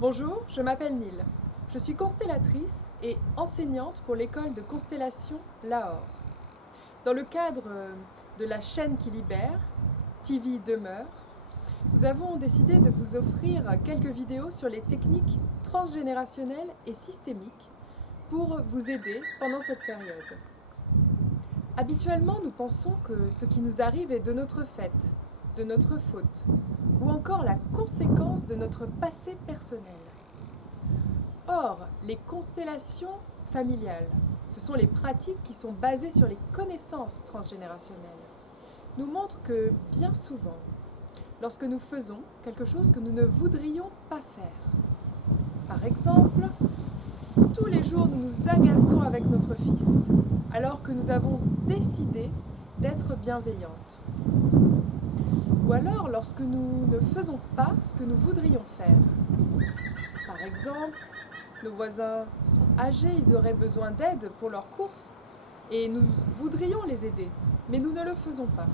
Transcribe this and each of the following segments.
Bonjour, je m'appelle Nil. Je suis constellatrice et enseignante pour l'école de constellation Lahore. Dans le cadre de la chaîne qui libère, TV Demeure, nous avons décidé de vous offrir quelques vidéos sur les techniques transgénérationnelles et systémiques pour vous aider pendant cette période. Habituellement, nous pensons que ce qui nous arrive est de notre fait, de notre faute, ou encore la conséquence de notre passé personnel. Or, les constellations familiales, ce sont les pratiques qui sont basées sur les connaissances transgénérationnelles, nous montrent que bien souvent, lorsque nous faisons quelque chose que nous ne voudrions pas faire, par exemple, tous les jours nous nous agaçons avec notre fils, alors que nous avons décidé d'être bienveillantes. Ou alors lorsque nous ne faisons pas ce que nous voudrions faire. Par exemple, nos voisins sont âgés, ils auraient besoin d'aide pour leurs courses et nous voudrions les aider, mais nous ne le faisons pas.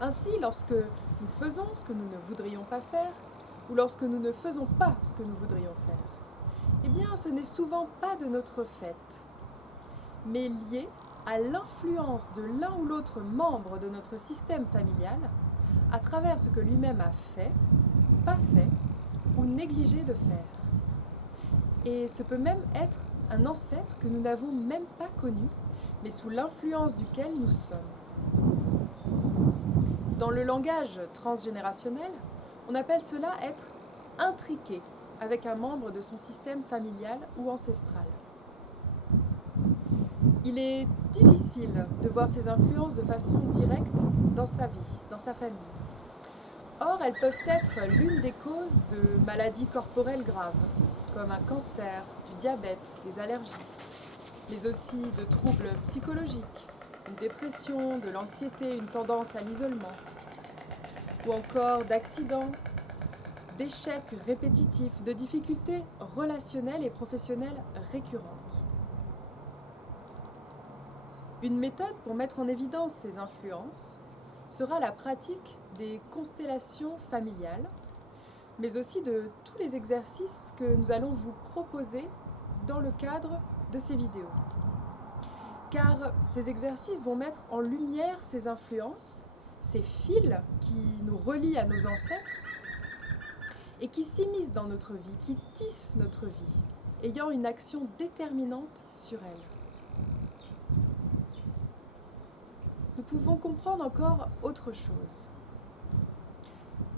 Ainsi, lorsque nous faisons ce que nous ne voudrions pas faire, ou lorsque nous ne faisons pas ce que nous voudrions faire, eh bien, ce n'est souvent pas de notre fait, mais lié à l'influence de l'un ou l'autre membre de notre système familial à travers ce que lui-même a fait, pas fait ou négligé de faire. Et ce peut même être un ancêtre que nous n'avons même pas connu, mais sous l'influence duquel nous sommes. Dans le langage transgénérationnel, on appelle cela être intriqué avec un membre de son système familial ou ancestral. Il est difficile de voir ces influences de façon directe dans sa vie, dans sa famille. Or, elles peuvent être l'une des causes de maladies corporelles graves, comme un cancer, du diabète, des allergies, mais aussi de troubles psychologiques, une dépression, de l'anxiété, une tendance à l'isolement, ou encore d'accidents, d'échecs répétitifs, de difficultés relationnelles et professionnelles récurrentes. Une méthode pour mettre en évidence ces influences sera la pratique des constellations familiales, mais aussi de tous les exercices que nous allons vous proposer dans le cadre de ces vidéos. Car ces exercices vont mettre en lumière ces influences, ces fils qui nous relient à nos ancêtres et qui s'immiscent dans notre vie, qui tissent notre vie, ayant une action déterminante sur elle. Nous pouvons comprendre encore autre chose.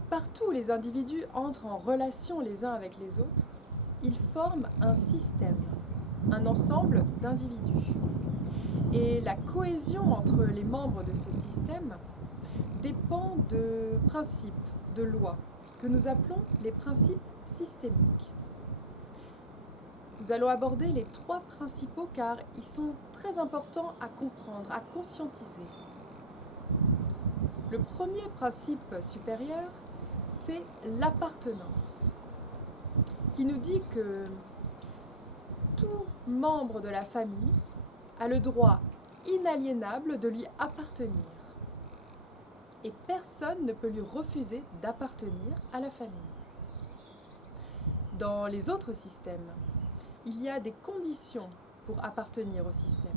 Partout où les individus entrent en relation les uns avec les autres, ils forment un système, un ensemble d'individus. Et la cohésion entre les membres de ce système dépend de principes, de lois, que nous appelons les principes systémiques. Nous allons aborder les 3 principaux car ils sont très importants à comprendre, à conscientiser. Le premier principe supérieur, c'est l'appartenance, qui nous dit que tout membre de la famille a le droit inaliénable de lui appartenir. Et personne ne peut lui refuser d'appartenir à la famille. Dans les autres systèmes, il y a des conditions pour appartenir au système.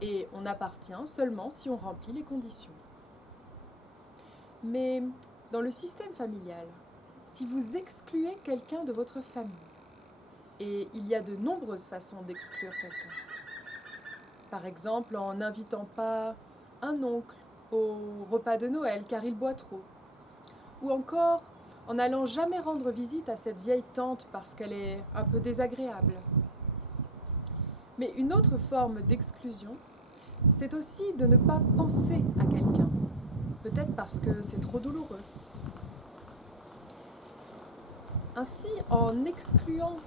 Et on appartient seulement si on remplit les conditions. Mais dans le système familial, si vous excluez quelqu'un de votre famille, et il y a de nombreuses façons d'exclure quelqu'un, par exemple en n'invitant pas un oncle au repas de Noël car il boit trop, ou encore en n'allant jamais rendre visite à cette vieille tante parce qu'elle est un peu désagréable. Mais une autre forme d'exclusion, c'est aussi de ne pas penser à quelqu'un, peut-être parce que c'est trop douloureux. Ainsi, en excluant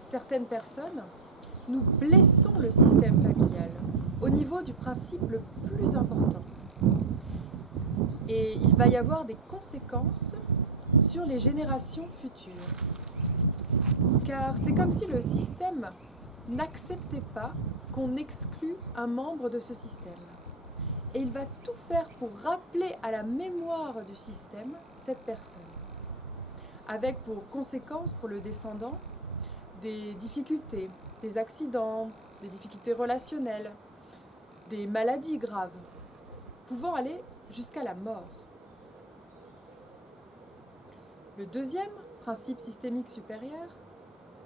certaines personnes, nous blessons le système familial au niveau du principe le plus important. Et il va y avoir des conséquences sur les générations futures. Car c'est comme si le système n'acceptait pas qu'on exclue un membre de ce système. Et il va tout faire pour rappeler à la mémoire du système cette personne. avec pour conséquence pour le descendant des difficultés, des accidents, des difficultés relationnelles, des maladies graves, pouvant aller jusqu'à la mort. Le deuxième principe systémique supérieur,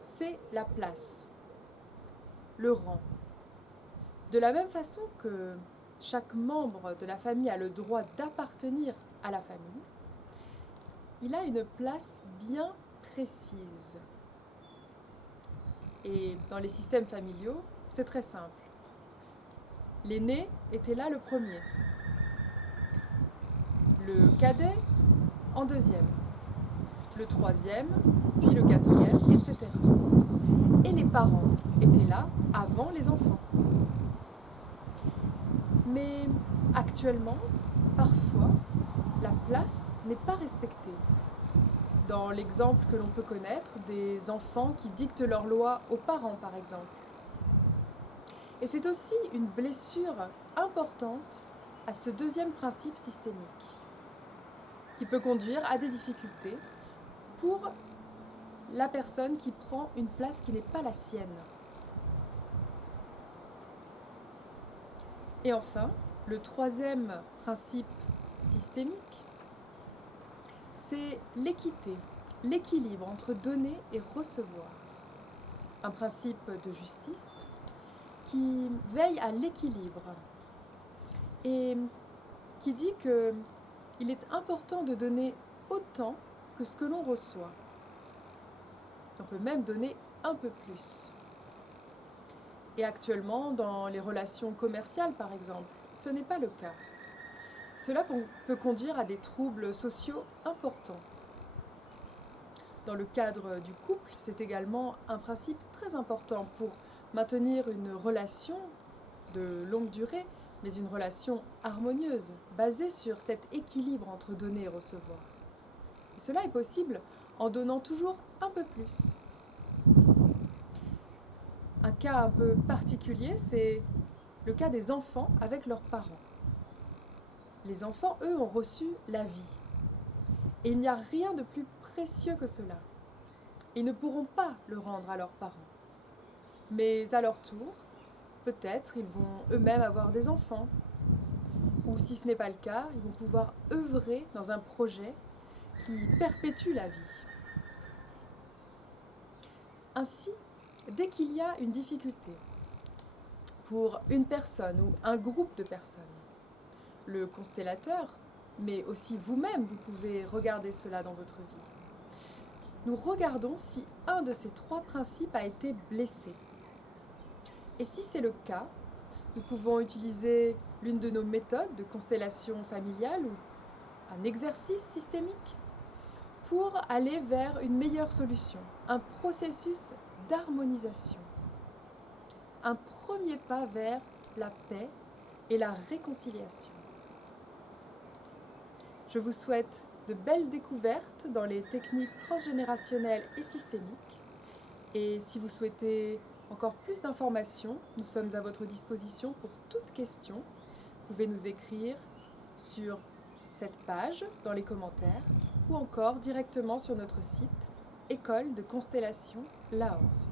c'est la place, le rang. De la même façon que chaque membre de la famille a le droit d'appartenir à la famille, il a une place bien précise. Et dans les systèmes familiaux, c'est très simple. L'aîné était là le premier, le cadet en deuxième, le troisième, puis le quatrième, etc. Et les parents étaient là avant les enfants. Mais actuellement, parfois, la place n'est pas respectée. Dans l'exemple que l'on peut connaître des enfants qui dictent leurs lois aux parents, par exemple. Et c'est aussi une blessure importante à ce deuxième principe systémique, qui peut conduire à des difficultés pour la personne qui prend une place qui n'est pas la sienne. Et enfin, le troisième principe systémique, c'est l'équité, l'équilibre entre donner et recevoir. Un principe de justice qui veille à l'équilibre et qui dit qu'il est important de donner autant que ce que l'on reçoit. On peut même donner un peu plus. Et actuellement, dans les relations commerciales par exemple, ce n'est pas le cas. Cela peut conduire à des troubles sociaux importants. Dans le cadre du couple, c'est également un principe très important pour maintenir une relation de longue durée, mais une relation harmonieuse, basée sur cet équilibre entre donner et recevoir. Et cela est possible en donnant toujours un peu plus. Un cas un peu particulier, c'est le cas des enfants avec leurs parents. Les enfants, eux, ont reçu la vie. Et il n'y a rien de plus précieux que cela. Ils ne pourront pas le rendre à leurs parents. Mais à leur tour, peut-être ils vont eux-mêmes avoir des enfants. Ou si ce n'est pas le cas, ils vont pouvoir œuvrer dans un projet qui perpétue la vie. Ainsi, dès qu'il y a une difficulté pour une personne ou un groupe de personnes, le constellateur, mais aussi vous-même, vous pouvez regarder cela dans votre vie. Nous regardons si un de ces trois principes a été blessé. Et si c'est le cas, nous pouvons utiliser l'une de nos méthodes de constellation familiale ou un exercice systémique pour aller vers une meilleure solution, un processus d'harmonisation, un premier pas vers la paix et la réconciliation. Je vous souhaite de belles découvertes dans les techniques transgénérationnelles et systémiques. Et si vous souhaitez encore plus d'informations, nous sommes à votre disposition pour toute question. Vous pouvez nous écrire sur cette page, dans les commentaires, ou encore directement sur notre site École de Constellation Lahore.